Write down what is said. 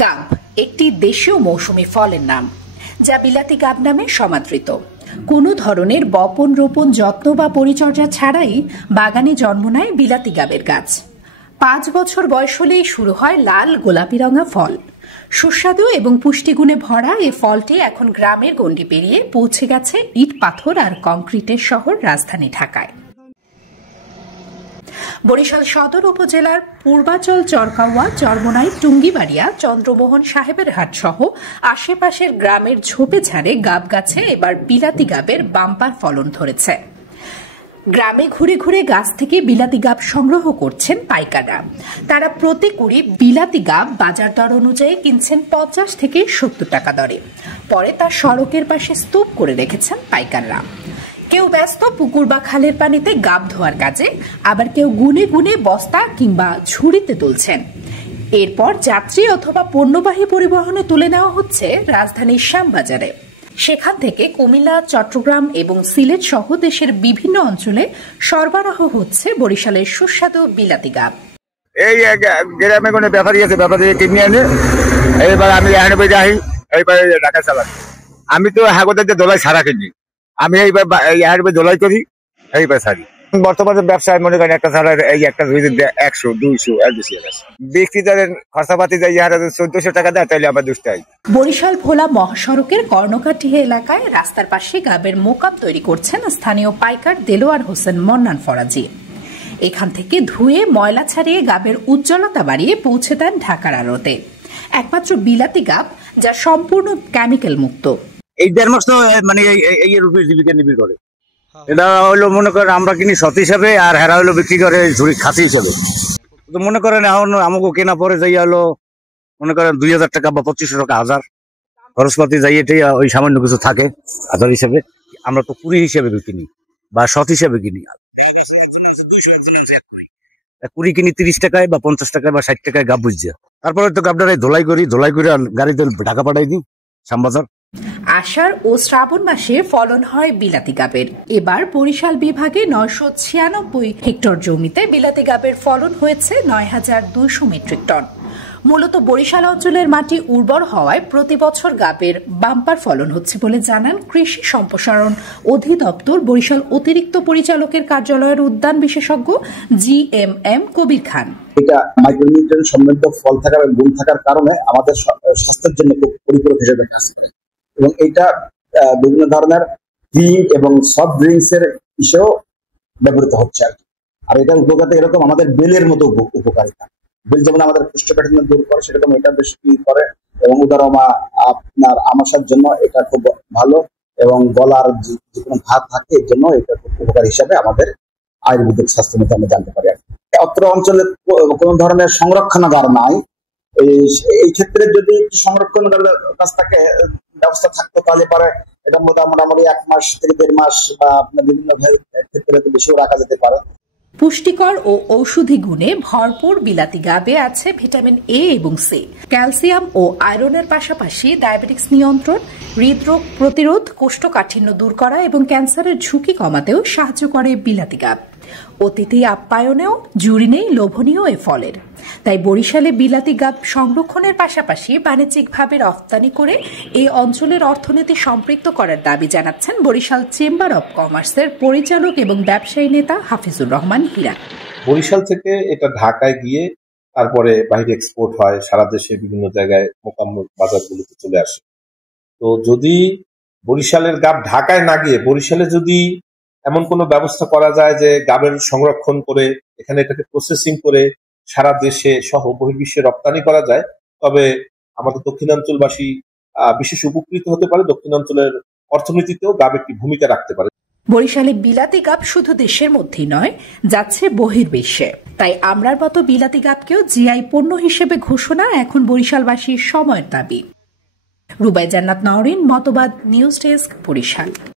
গাব একটি দেশীয় মৌসুমী ফলের নাম, যা বিলাতি গাব নামে সমাদৃত। কোনো ধরনের বপন রোপণ যত্ন বা পরিচর্যা ছাড়াই বাগানে জন্ম নেয় বিলাতি গাবের গাছ। 5 বছর বয়স হলেই শুরু হয় লাল গোলাপি রঙা ফল। সুস্বাদু এবং পুষ্টিগুণে ভরা এই ফলটি এখন গ্রামের গণ্ডি পেরিয়ে পৌঁছে গেছে ইট পাথর আর কংক্রিটের শহর রাজধানী ঢাকায়। বরিশাল সদর উপজেলার পূর্বাচল, চরকাওয়া, চরমোনাই, টুঙ্গিবাড়িয়া, চন্দ্রমোহন সাহেবের হাট সহ আশেপাশের গ্রামের ঝোপে ঝাড়ে গাব গাছে এবার বিলাতি গাবের বাম্পার ফলন ধরেছে। গ্রামে ঘুরে ঘুরে গাছ থেকে বিলাতি গাব সংগ্রহ করছেন পাইকাররা। তারা প্রতি কুড়ি বিলাতি গাব বাজার দর অনুযায়ী কিনছেন 50 থেকে 70 টাকা দরে। পরে তা সড়কের পাশে স্তূপ করে রেখেছেন পাইকাররা। কেউ ব্যস্ত পুকুর বা খালের পানিতে গাব ধোয়ার কাজে, আবার কেউ গুনে গুনে বস্তা কিংবা ঝুড়িতে তুলছেন। এরপর যাত্রী অথবা পণ্যবাহী পরিবহনে তুলে নেওয়া হচ্ছে রাজধানীর শ্যামবাজারে। সেখান থেকে কুমিল্লা, চট্টগ্রাম এবং সিলেট সহ দেশের বিভিন্ন অঞ্চলে সরবরাহ হচ্ছে বরিশালের সুস্বাদু বিলাতি গাব। এই গ্রামে কোনো ব্যাপারী আছে, ব্যাপারী কিনে আনে এইবার আমি এইবার ঢাকা চালাই। আমি তো হাগোদাতে দোলাই ছাড়া কিনি, আমি এইবার দোলাই করি, এইবার ছাড়ি। বর্তমানে ব্যবসায় মনে করেন একটা ছাড়া এই একটা 100, 200 এর বেশি আছে। বিক্রেতাদের খরচাপাতি যাই 1400 টাকা দেয়, তাইলে আমার দুষ্টাই। বরিশাল ভোলা মহাসড়কের কর্ণকাঠি এলাকায় রাস্তার পাশে গাবের মোকাম তৈরি করছেন স্থানীয় পাইকার দেলোয়ার হোসেন মন্নান ফরাজি। এখান থেকে ধুয়ে ময়লা ছাড়িয়ে গাবের উজ্জ্বলতা বাড়িয়ে পৌঁছে দেন ঢাকার আড়তে। একমাত্র বিলাতি গাব যা সম্পূর্ণ কেমিক্যাল মুক্ত। এই 1.5 মাস তো মানে এই রূপে জীবিকা নির্ভর করে। এটা হলো মনে করেন আমরা কিনি সৎ হিসাবে, আর হেরা হলো বিক্রি করে ঝুড়ি খাসি হিসাবে। তো মনে করেন এখন আমাকে কেনা পরে যাই হলো মনে করেন 2000 টাকা বা 2500 টাকা হাজার খরচপাতি যাই, এটাই ওই সামান্য কিছু থাকে হাজার হিসাবে। আমরা তো কুড়ি হিসেবে কিনি বা সৎ হিসাবে কিনি। কুড়ি কিনি 30 টাকায় বা 50 টাকায় বা 60 টাকায় গাব বুঝছে। তারপরে তো গাবটারে ধোলাই করে গাড়িতে ঢাকা পাঠাই দিই শ্যামবাজার। আষাঢ় ও শ্রাবণ মাসে ফলন হয় বিলাতি গাবের। এবার বরিশাল বিভাগে 996 হেক্টর জমিতে বিলাতি গাবের ফলন হয়েছে 9200 মেট্রিক টন। মূলত বরিশাল অঞ্চলের মাটি উর্বর হওয়ায় প্রতি বছর গাবের বাম্পার ফলন হচ্ছে বলে জানান কৃষি সম্প্রসারণ অধিদপ্তর বরিশাল অতিরিক্ত পরিচালকের কার্যালয়ের উদ্যান বিশেষজ্ঞ GMM কবির খান। এটা মাইক্রোনিউট্রিয়েন্ট সমৃদ্ধ ফল থাকার এবং গুণ থাকার কারণে আমাদের স্বাস্থ্যের জন্য পরিপূরক হিসেবে কাজ করে, এবং এটা বিভিন্ন ধরনের ক্রিম এবং সফট ড্রিঙ্কস এর হিসেবেও ব্যবহৃত হচ্ছে আর কি। আর এটা উপকারিতা এরকম আমাদের বেলের মতো উপকারিতা। বেল যেমন আমাদের কোষ্ঠকাঠিন্য দূর করে, সেরকম এটা বেশ করে, এবং উদারমা আপনার আমাশার জন্য এটা খুব ভালো, এবং গলার যে কোনো ভাত থাকে এর জন্য এটা খুব উপকারী হিসাবে আমাদের আয়ুর্বেদিক স্বাস্থ্য মধ্যে আমরা জানতে পারি। অত্র অঞ্চলে কোন ধরনের সংরক্ষণাগার নাই। এই ক্ষেত্রে যদি সংরক্ষণাগারের কাছ থেকে ব্যবস্থা থাকতো, তাহলে পরে এটা মোটামুটি 1 মাস থেকে 1.5 মাস বা বিভিন্ন ক্ষেত্রে বেশিও রাখা যেতে পারে। পুষ্টিকর ও ঔষধি গুণে ভরপুর বিলাতি গাবে আছে ভিটামিন A এবং C, ক্যালসিয়াম ও আয়রনের পাশাপাশি ডায়াবেটিস নিয়ন্ত্রণ, হৃদরোগ প্রতিরোধ, কোষ্ঠকাঠিন্য দূর করা এবং ক্যান্সারের ঝুঁকি কমাতেও সাহায্য করে বিলাতি গাব। অতিথি আপ্যায়নেও জুড়ি নেই লোভনীয় এ ফলের। তাই বরিশালে বিলাতি গাব সংরক্ষণের পাশাপাশি বাণিজ্যিকভাবে রপ্তানি করে এই অঞ্চলের অর্থনীতি সম্পৃক্ত করার দাবি জানাচ্ছেন বরিশাল চেম্বার অব কমার্সের পরিচালক এবং ব্যবসায়ী নেতা হাফিজুর রহমান হীরা। বরিশাল থেকে এটা ঢাকায় গিয়ে তারপরে বাইরে এক্সপোর্ট হয়, সারা দেশে বিভিন্ন জায়গায় মোকাম বাজারগুলোতে চলে আসে। তো যদি বরিশালের গাব ঢাকায় না গিয়ে বরিশালে যদি এমন কোনো ব্যবস্থা করা যায় যে গাবের সংরক্ষণ করে এখানে এটাকে প্রসেসিং করে সারা দেশে সহ বহির্বিশ্বে রপ্তানি করা যায়, তবে আমাদের দক্ষিণাঞ্চলবাসী বিশেষ উপকৃত হতে পারে। দক্ষিণাঞ্চলের অর্থনীতিতেও গাব একটি ভূমিকা রাখতে পারে। বরিশালে বিলাতি গাব শুধু দেশের মধ্যেই নয়, যাচ্ছে বহির্বিশ্বে। তাই আমরার মতো বিলাতি গাবকেও জিআই পণ্য হিসেবে ঘোষণা এখন বরিশালবাসীর সময়ের দাবি। রুবাই জান্নাত নওরিন, মতবাদ নিউজ ডেস্ক, বরিশাল।